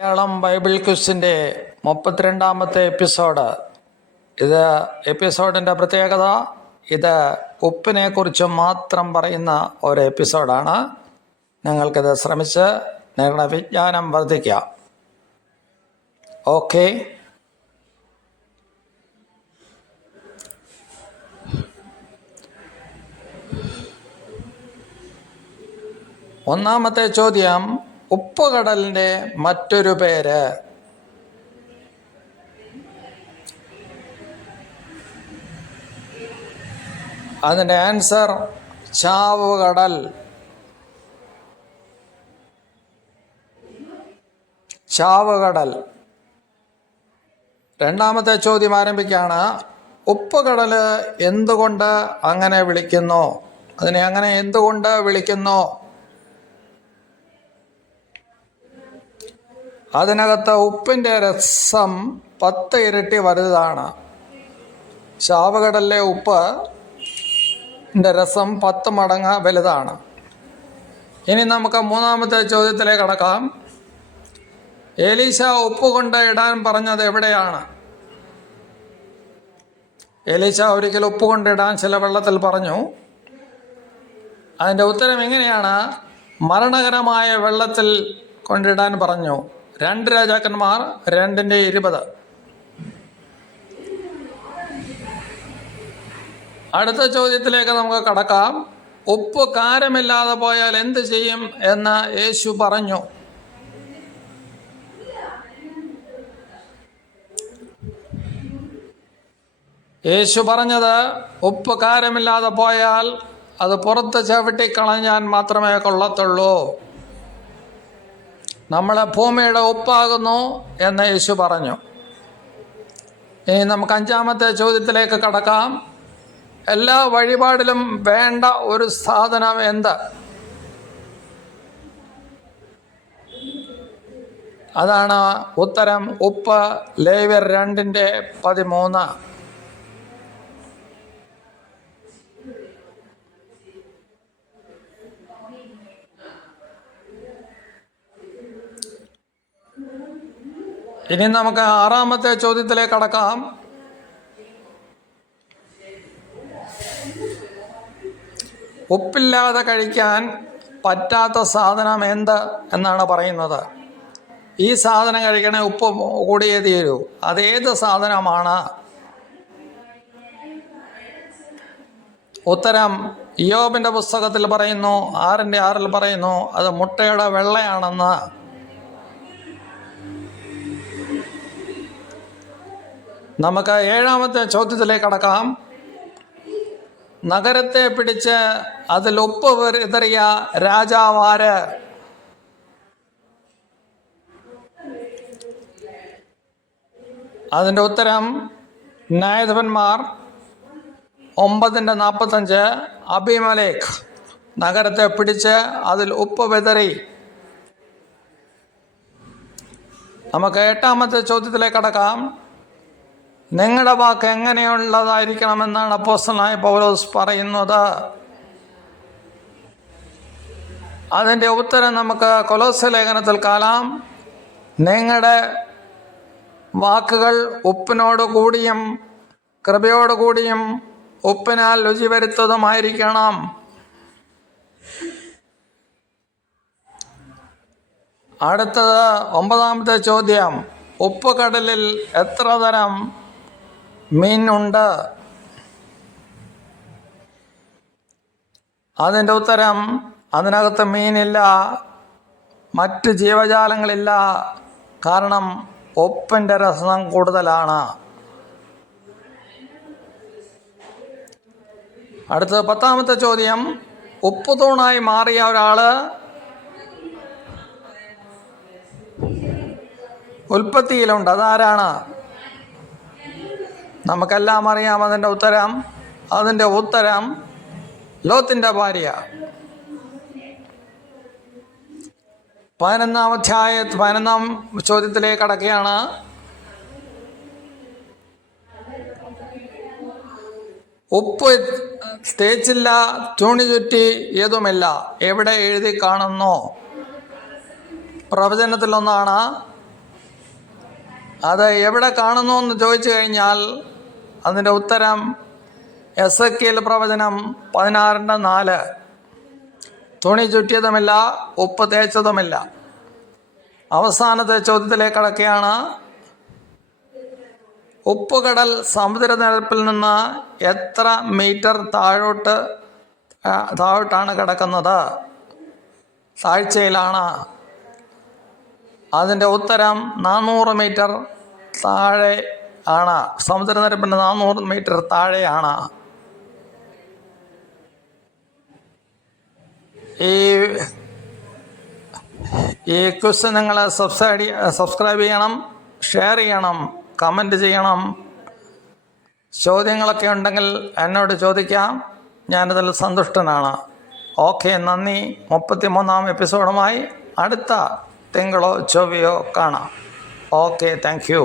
Malayalam Bible ക്വിസിൻ്റെ 32ാമത്തെ episode. എപ്പിസോഡിൻ്റെ പ്രത്യേകത ഇത് ഉപ്പിനെ കുറിച്ച് മാത്രം പറയുന്ന ഒരു എപ്പിസോഡാണ്. നിങ്ങൾക്കിത് ശ്രമിച്ച് നിങ്ങളുടെ വിജ്ഞാനം വർദ്ധിക്കാം. ഓക്കെ, ഒന്നാമത്തെ ചോദ്യം, ഉപ്പുകടലിൻ്റെ മറ്റൊരു പേര്. അതിൻ്റെ ആൻസർ ചാവുകടൽ. ചാവുകടൽ. രണ്ടാമത്തെ ചോദ്യം ആരംഭിക്കുകയാണ്. ഉപ്പുകടൽ എന്തുകൊണ്ട് അങ്ങനെ വിളിക്കുന്നു? അതിനെ അങ്ങനെ എന്തുകൊണ്ട് വിളിക്കുന്നു? അതിനകത്ത് ഉപ്പിൻ്റെ രസം 10 ഇരട്ടി വലുതാണ്. ചാവുകടലിലെ ഉപ്പിൻ്റെ രസം 10 മടങ്ങ് വലുതാണ്. ഇനി നമുക്ക് മൂന്നാമത്തെ ചോദ്യത്തിലേക്ക് കടക്കാം. എലീശ ഉപ്പ് കൊണ്ട് ഇടാൻ പറഞ്ഞത് എവിടെയാണ്? എലീശ ഒരിക്കൽ ഉപ്പ് കൊണ്ടിടാൻ ചില വെള്ളത്തിൽ പറഞ്ഞു. അതിൻ്റെ ഉത്തരം എങ്ങനെയാണ്? മരണകരമായ വെള്ളത്തിൽ കൊണ്ടിടാൻ പറഞ്ഞു. 2 രാജാക്കന്മാർ 2:20. അടുത്ത ചോദ്യത്തിലേക്ക് നമുക്ക് കടക്കാം. ഉപ്പ് കാരമില്ലാതെ പോയാൽ എന്ത് ചെയ്യും എന്ന് യേശു പറഞ്ഞു? യേശു പറഞ്ഞത്, ഉപ്പ് കാരമില്ലാതെ പോയാൽ അത് പുറത്ത് ചവിട്ടിക്കളഞ്ഞാൽ മാത്രമേ കൊള്ളത്തുള്ളൂ. നമ്മൾ ഭൂമിയുടെ ഉപ്പാകുന്നു എന്ന് യേശു പറഞ്ഞു. ഇനി നമുക്ക് 5ാമത്തെ ചോദ്യത്തിലേക്ക് കടക്കാം. എല്ലാ വഴിപാടിലും വേണ്ട ഒരു സാധനം എന്ത്? അതാണ് ഉത്തരം ഉപ്പ്. ലേവ്യർ 2:13. ഇനി നമുക്ക് 6ാമത്തെ ചോദ്യത്തിലേക്ക് കടക്കാം. ഉപ്പില്ലാതെ കഴിക്കാൻ പറ്റാത്ത സാധനം എന്ത് എന്നാണ് പറയുന്നത്? ഈ സാധനം കഴിക്കണേ ഉപ്പ് കൂടിയേ തീരൂ. അതേത് സാധനമാണ്? ഉത്തരം ഇയ്യോബിൻ്റെ പുസ്തകത്തിൽ പറയുന്നു, 6:6 പറയുന്നു, അത് മുട്ടയുടെ വെള്ളയാണെന്ന്. നമുക്ക് 7ാമത്തെ ചോദ്യത്തിലേക്ക് കടക്കാം. നഗരത്തെ പിടിച്ച് അതിൽ ഉപ്പ് വിതറിയ രാജാവാര്? അതിൻ്റെ ഉത്തരം ന്യായാധിപന്മാർ 9:45. അബീമേലെക്ക് നഗരത്തെ പിടിച്ച് അതിൽ ഉപ്പ് വിതറി. നമുക്ക് 8ാമത്തെ ചോദ്യത്തിലേക്ക് കടക്കാം. നിങ്ങളുടെ വാക്ക് എങ്ങനെയുള്ളതായിരിക്കണമെന്നാണ് അപ്പോസ്തലനായ പൗലോസ് പറയുന്നത്? അതിൻ്റെ ഉത്തരം നമുക്ക് കൊലോസ്യ ലേഖനത്തിൽ കാണാം. നിങ്ങളുടെ വാക്കുകൾ ഉപ്പിനോട് കൂടിയും കൃപയോട് കൂടിയും ഉപ്പിനാൽ രുചി വരുത്തതുമായിരിക്കണം. അടുത്തത് 9ാമത്തെ ചോദ്യം. ഉപ്പുകടലിൽ എത്ര തരം മീനുണ്ട്? അതിൻ്റെ ഉത്തരം അതിനകത്ത് മീനില്ല, മറ്റ് ജീവജാലങ്ങളില്ല. കാരണം ഉപ്പിൻ്റെ രസം കൂടുതലാണ്. അടുത്തത് 10ാമത്തെ ചോദ്യം. ഉപ്പുതൂണായി മാറിയ ഒരാൾ ഉൽപ്പത്തിയിലുണ്ട്. അതാരാണ്? നമുക്കെല്ലാം അറിയാം അതിൻ്റെ ഉത്തരം ലോത്തിൻ്റെ ഭാര്യ. 11ാം ചോദ്യത്തിലേക്ക് കടക്കുകയാണ്. ഉപ്പ് തേച്ചില്ല, തുണി ചുറ്റി ഏതുമില്ല. എവിടെ എഴുതി കാണുന്നു? പ്രവചനത്തിലൊന്നാണ്. അത് എവിടെ കാണുന്നു എന്ന് ചോദിച്ചു കഴിഞ്ഞാൽ അതിൻ്റെ ഉത്തരം എസെക്കിയേൽ പ്രവചനം 16:4. തുണി ചുറ്റിയതുമില്ല, ഉപ്പ് തേച്ചതുമില്ല. അവസാനത്തെ ചോദ്യത്തിലേക്ക് കടക്കുകയാണ്. ഉപ്പുകടൽ സമുദ്രനിരപ്പിൽ നിന്ന് എത്ര മീറ്റർ താഴോട്ടാണ് കിടക്കുന്നത്? താഴ്ചയിലാണ്. അതിൻ്റെ ഉത്തരം 400 മീറ്റർ താഴെ ആണ്. സമുദ്രനിരപ്പിന് 400 മീറ്റർ താഴെയാണ്. ഈ ക്വസ്റ്റ്യൻ നിങ്ങൾ സബ്സ്ക്രൈബ് ചെയ്യണം, ഷെയർ ചെയ്യണം, കമൻറ്റ് ചെയ്യണം. ചോദ്യങ്ങളൊക്കെ ഉണ്ടെങ്കിൽ എന്നോട് ചോദിക്കാം, ഞാനതിൽ സന്തുഷ്ടനാണ്. ഓക്കെ, നന്ദി. 33-ാം എപ്പിസോഡുമായി അടുത്ത തിങ്കളോ ചൊവ്വയോ കാണാം. Okay, thank you.